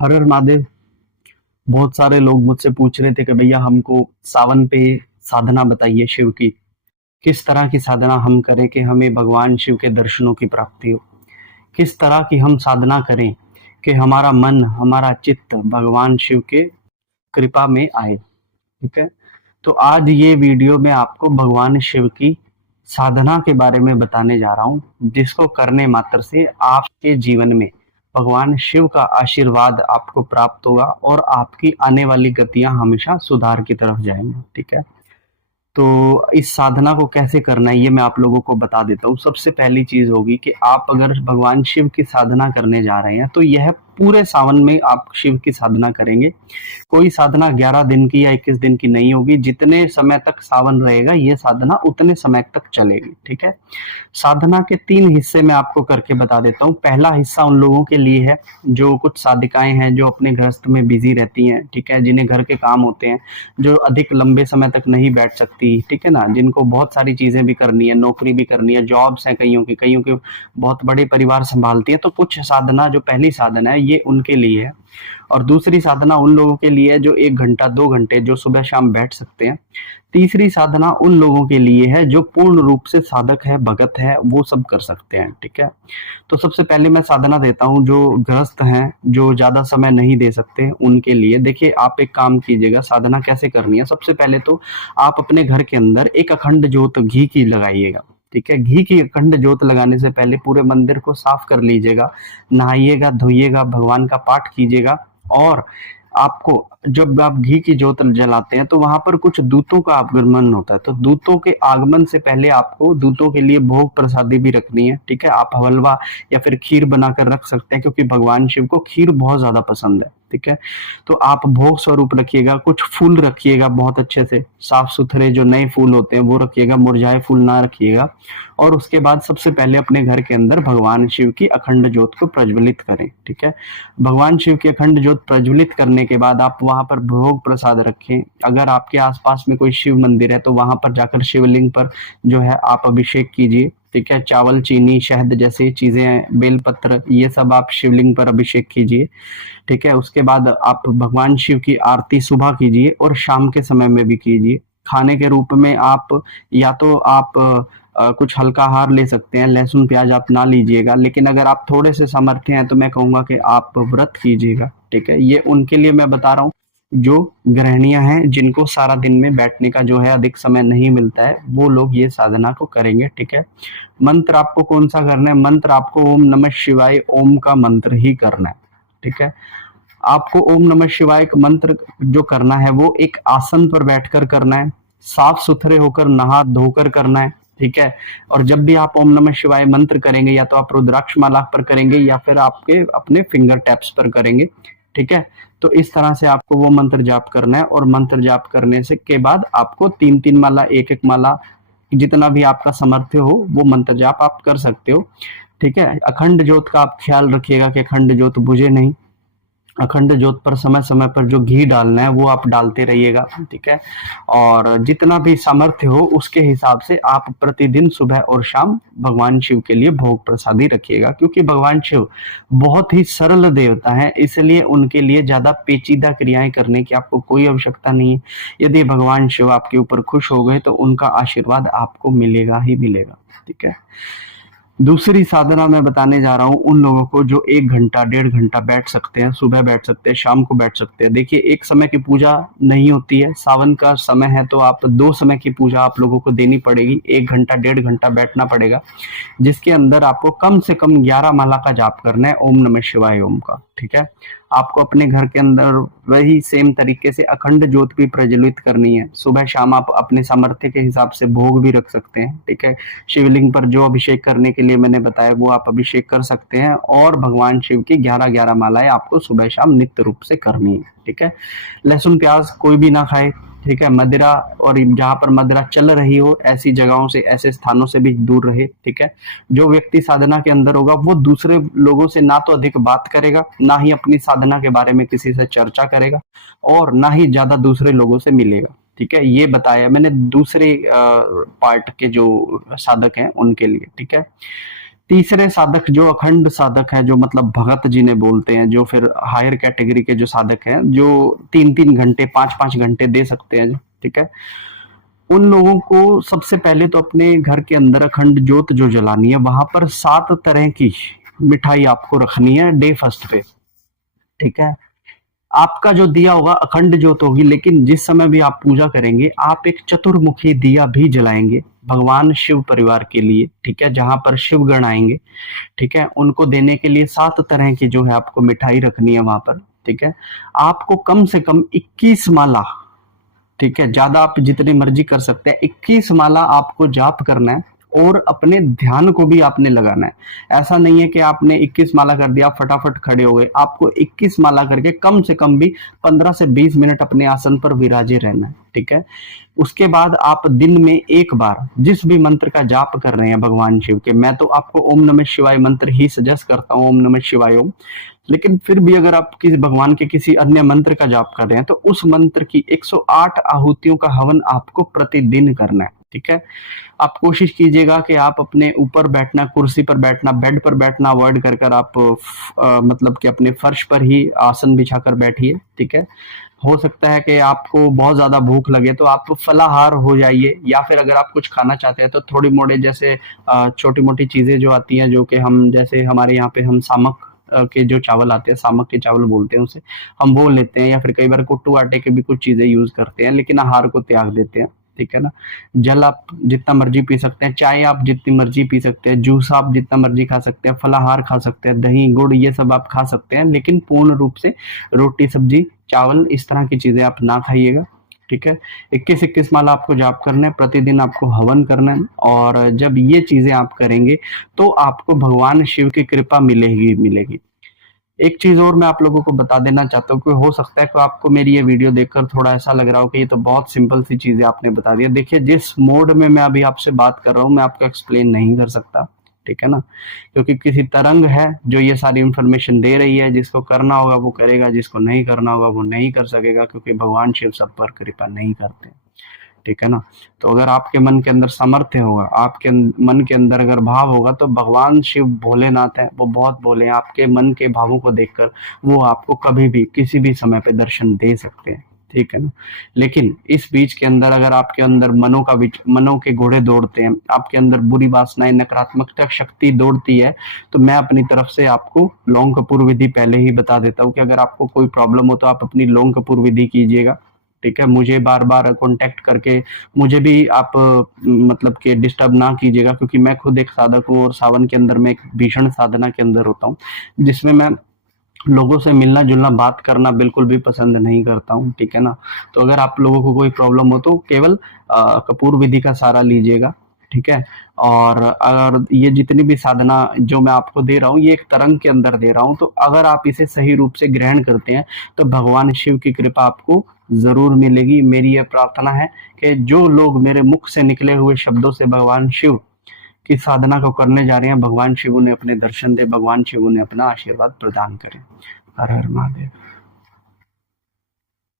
हर हर महादेव। बहुत सारे लोग मुझसे पूछ रहे थे कि भैया हमको सावन पे साधना बताइए शिव की। किस तरह की साधना हम करें कि हमें भगवान शिव के दर्शनों की प्राप्ति हो। किस तरह की हम साधना करें कि हमारा मन हमारा चित्त भगवान शिव के कृपा में आए। ठीक है। तो आज ये वीडियो में आपको भगवान शिव की साधना के बारे में बताने जा रहा हूँ, जिसको करने मात्र से आपके जीवन में भगवान शिव का आशीर्वाद आपको प्राप्त होगा और आपकी आने वाली गतियां हमेशा सुधार की तरफ जाएंगी। ठीक है। तो इस साधना को कैसे करना है ये मैं आप लोगों को बता देता हूँ। सबसे पहली चीज होगी कि आप अगर भगवान शिव की साधना करने जा रहे हैं तो यह पूरे सावन में आप शिव की साधना करेंगे। कोई साधना 11 दिन की या 21 दिन की नहीं होगी। जितने समय तक सावन रहेगा ये साधना उतने समय तक चलेगी। ठीक है। साधना के 3 हिस्से मैं आपको करके बता देता हूँ। पहला हिस्सा उन लोगों के लिए है जो कुछ साधिकाएं हैं, जो अपने गृहस्थ में बिजी रहती हैं। ठीक है। जिन्हें घर के काम होते हैं, जो अधिक लंबे समय तक नहीं बैठ सकती। ठीक है ना। जिनको बहुत सारी चीजें भी करनी है, नौकरी भी करनी है, जॉब्स हैं कईयों की बहुत बड़े परिवार संभालती है। तो कुछ साधना, जो पहली साधना है ये उनके लिए है। और दूसरी साधना उन लोगों के लिए है जो 1 घंटा 2 घंटे जो सुबह शाम बैठ सकते हैं। तीसरी साधना उन लोगों के लिए है जो पूर्ण रूप से साधक है, भगत है, वो सब कर सकते हैं। ठीक है। तो सबसे पहले मैं साधना देता हूँ जो गृहस्थ हैं, जो ज्यादा समय नहीं दे सकते, उनके लिए। देखिए, आप एक काम कीजिएगा, साधना कैसे करनी है। सबसे पहले तो आप अपने घर के अंदर एक अखंड ज्योत घी की लगाइएगा। ठीक है। घी की अखंड ज्योत लगाने से पहले पूरे मंदिर को साफ कर लीजिएगा, नहाइएगा, धोइएगा, भगवान का पाठ कीजिएगा। और आपको जब आप घी की ज्योत जलाते हैं तो वहां पर कुछ दूतों का आगमन होता है। तो दूतों के आगमन से पहले आपको दूतों के लिए भोग प्रसादी भी रखनी है। ठीक है। आप हलवा या फिर खीर बनाकर रख सकते हैं, क्योंकि भगवान शिव को खीर बहुत ज्यादा पसंद है। ठीक है। तो आप भोग स्वरूप रखिएगा। कुछ फूल रखिएगा, बहुत अच्छे से साफ सुथरे जो नए फूल होते हैं वो रखिएगा, मुरझाए फूल ना रखिएगा। और उसके बाद सबसे पहले अपने घर के अंदर भगवान शिव की अखंड ज्योत को प्रज्वलित करें। ठीक है। भगवान शिव की अखंड ज्योत प्रज्वलित करने के बाद आप वहां पर भोग प्रसाद रखें। अगर आपके आसपास में कोई शिव मंदिर है तो वहां पर जाकर शिवलिंग पर जो है आप अभिषेक कीजिए। ठीक है। चावल, चीनी, शहद जैसे चीजें, बेलपत्र, ये सब आप शिवलिंग पर अभिषेक कीजिए। ठीक है। उसके बाद आप भगवान शिव की आरती सुबह कीजिए और शाम के समय में भी कीजिए। खाने के रूप में आप या तो आप कुछ हल्का आहार ले सकते हैं। लहसुन प्याज आप ना लीजिएगा, लेकिन अगर आप थोड़े से सामर्थ्य हैं तो मैं कहूंगा कि आप व्रत कीजिएगा। ठीक है। ये उनके लिए मैं बता रहा हूँ जो गृहिणियां हैं, जिनको सारा दिन में बैठने का जो है अधिक समय नहीं मिलता है, वो लोग ये साधना को करेंगे। ठीक है। मंत्र आपको कौन सा करना है? मंत्र आपको ओम नमः शिवाय ओम का मंत्र ही करना है। ठीक है। आपको ओम नमः शिवाय का मंत्र जो करना है वो एक आसन पर बैठकर करना है, साफ सुथरे होकर नहा धोकर करना है। ठीक है। और जब भी आप ओम नमः शिवाय मंत्र करेंगे, या तो आप रुद्राक्ष माला पर करेंगे या फिर आपके अपने फिंगर टैप्स पर करेंगे। ठीक है। तो इस तरह से आपको वो मंत्र जाप करना है। और मंत्र जाप करने से के बाद आपको 3-3 माला, एक एक माला, जितना भी आपका सामर्थ्य हो वो मंत्र जाप आप कर सकते हो। ठीक है। अखंड ज्योत का आप ख्याल रखिएगा कि अखंड ज्योत बुझे नहीं। अखंड ज्योत पर समय समय पर जो घी डालना है वो आप डालते रहिएगा। ठीक है। और जितना भी सामर्थ्य हो उसके हिसाब से आप प्रतिदिन सुबह और शाम भगवान शिव के लिए भोग प्रसादी रखिएगा, क्योंकि भगवान शिव बहुत ही सरल देवता है, इसलिए उनके लिए ज्यादा पेचीदा क्रियाएं करने की आपको कोई आवश्यकता नहीं है। यदि भगवान शिव आपके ऊपर खुश हो गए तो उनका आशीर्वाद आपको मिलेगा ही मिलेगा। ठीक है। दूसरी साधना मैं बताने जा रहा हूँ उन लोगों को जो 1 घंटा 1.5 घंटा बैठ सकते हैं, सुबह बैठ सकते हैं, शाम को बैठ सकते हैं। देखिए, एक समय की पूजा नहीं होती है। सावन का समय है तो आप 2 समय की पूजा आप लोगों को देनी पड़ेगी। 1 घंटा 1.5 घंटा बैठना पड़ेगा, जिसके अंदर आपको कम से कम 11 माला का जाप करना है ओम नमः शिवाय ओम का। ठीक है। आपको अपने घर के अंदर वही सेम तरीके से अखंड ज्योत भी प्रज्वलित करनी है। सुबह शाम आप अपने सामर्थ्य के हिसाब से भोग भी रख सकते हैं। ठीक है। शिवलिंग पर जो अभिषेक करने के लिए मैंने बताया वो आप अभिषेक कर सकते हैं। और भगवान शिव की 11-11 मालाएं आपको सुबह शाम नित्य रूप से करनी है। ठीक है। लहसुन प्याज कोई भी ना खाए। ठीक है। मदिरा, और जहां पर मदिरा चल रही हो ऐसी जगहों से, ऐसे स्थानों से भी दूर रहे। ठीक है। जो व्यक्ति साधना के अंदर होगा वो दूसरे लोगों से ना तो अधिक बात करेगा, ना ही अपनी साधना के बारे में किसी से चर्चा करेगा, और ना ही ज्यादा दूसरे लोगों से मिलेगा। ठीक है। ये बताया मैंने दूसरे पार्ट के जो साधक हैं उनके लिए। ठीक है। तीसरे साधक जो अखंड साधक है, जो मतलब भगत जिन्हें बोलते हैं, जो फिर हायर कैटेगरी के जो साधक हैं, जो 3-3 घंटे 5-5 घंटे दे सकते हैं, ठीक है, उन लोगों को सबसे पहले तो अपने घर के अंदर अखंड ज्योत जो जलानी है, वहां पर 7 तरह की मिठाई आपको रखनी है डे फर्स्ट पे, ठीक है। आपका जो दिया होगा अखंड ज्योत होगी, लेकिन जिस समय भी आप पूजा करेंगे आप एक चतुर्मुखी दिया भी जलाएंगे भगवान शिव परिवार के लिए, ठीक है, जहां पर शिवगण आएंगे, ठीक है, उनको देने के लिए 7 तरह की जो है आपको मिठाई रखनी है वहां पर, ठीक है। आपको कम से कम 21 माला, ठीक है, ज्यादा आप जितनी मर्जी कर सकते हैं, 21 माला आपको जाप करना है और अपने ध्यान को भी आपने लगाना है। ऐसा नहीं है कि आपने 21 माला कर दिया फटाफट खड़े हो गए, आपको 21 माला करके कम से कम भी 15 से 20 मिनट अपने आसन पर विराजे रहना है, ठीक है। उसके बाद आप दिन में एक बार जिस भी मंत्र का जाप कर रहे हैं भगवान शिव के, मैं तो आपको ओम नमः शिवाय मंत्र ही सजेस्ट करता हूँ, ओम नमः शिवाय ओम, लेकिन फिर भी अगर आप किसी भगवान के किसी अन्य मंत्र का जाप कर रहे हैं तो उस मंत्र की 108 आहुतियों का हवन आपको प्रतिदिन करना है, ठीक है। आप कोशिश कीजिएगा कि आप अपने ऊपर बैठना, कुर्सी पर बैठना, बेड पर बैठना अवॉइड कर कर आप मतलब कि अपने फर्श पर ही आसन बिछाकर बैठिए, ठीक है। हो सकता है कि आपको बहुत ज्यादा भूख लगे तो आप फलाहार हो जाइए, या फिर अगर आप कुछ खाना चाहते हैं तो थोड़ी मोड़े जैसे छोटी मोटी चीजें जो आती हैं, जो कि हम जैसे हमारे यहाँ पे हम सामक के जो चावल आते हैं, सामक के चावल बोलते हैं उसे, हम वो लेते हैं, या फिर कई बार कुट्टू आटे के भी कुछ चीजें यूज करते हैं, लेकिन आहार को त्याग देते हैं, ठीक है ना। जल आप जितना मर्जी पी सकते हैं, चाय आप जितनी मर्जी पी सकते हैं, जूस आप जितना मर्जी खा सकते हैं, फलाहार खा सकते हैं, दही गुड़ ये सब आप खा सकते हैं, लेकिन पूर्ण रूप से रोटी सब्जी चावल इस तरह की चीजें आप ना खाइएगा, ठीक है। 21-21 माला आपको जाप करना है, प्रतिदिन आपको हवन करना है, और जब ये चीजें आप करेंगे तो आपको भगवान शिव की कृपा मिलेगी मिलेगी। एक चीज और मैं आप लोगों को बता देना चाहता हूँ कि हो सकता है कि आपको मेरी ये वीडियो देखकर थोड़ा ऐसा लग रहा हो कि ये तो बहुत सिंपल सी चीजें आपने बता दी। देखिए, जिस मोड में मैं अभी आपसे बात कर रहा हूँ मैं आपको एक्सप्लेन नहीं कर सकता, ठीक है ना, क्योंकि किसी तरंग है जो ये सारी इंफॉर्मेशन दे रही है, जिसको करना होगा वो करेगा, जिसको नहीं करना होगा वो नहीं कर सकेगा, क्योंकि भगवान शिव सब पर कृपा नहीं करते, ठीक है ना। तो अगर आपके मन के अंदर सामर्थ्य होगा, आपके मन के अंदर अगर भाव होगा, तो भगवान शिव भोलेनाथ है, वो बहुत भोले हैं, आपके मन के भावों को देखकर वो आपको कभी भी किसी भी समय पे दर्शन दे सकते हैं, ठीक है ना। लेकिन इस बीच के अंदर अगर आपके अंदर मनों के घोड़े दौड़ते हैं, आपके अंदर बुरी वासनाएं नकारात्मकता शक्ति दौड़ती है, तो मैं अपनी तरफ से आपको लौंग कपूर विधि पहले ही बता देता हूँ कि अगर आपको कोई प्रॉब्लम हो तो आप अपनी लौंग कपूर विधि कीजिएगा, ठीक है। मुझे बार बार कांटेक्ट करके मुझे भी आप मतलब कि डिस्टर्ब ना कीजिएगा, क्योंकि मैं खुद एक साधक हूँ और सावन के अंदर मैं एक भीषण साधना के अंदर होता हूँ, जिसमें मैं लोगों से मिलना जुलना बात करना बिल्कुल भी पसंद नहीं करता हूँ, ठीक है ना। तो अगर आप लोगों को कोई प्रॉब्लम हो तो केवल कपूर विधि का सहारा लीजिएगा, ठीक है। और अगर ये जितनी भी साधना जो मैं आपको दे रहा हूँ ये एक तरंग के अंदर दे रहा हूँ, तो अगर आप इसे सही रूप से ग्रहण करते हैं तो भगवान शिव की कृपा आपको जरूर मिलेगी। मेरी यह प्रार्थना है कि जो लोग मेरे मुख से निकले हुए शब्दों से भगवान शिव की साधना को करने जा रहे हैं, भगवान शिव उन्हें अपने दर्शन दे, भगवान शिव उन्हें अपना आशीर्वाद प्रदान करें। हर हर महादेव।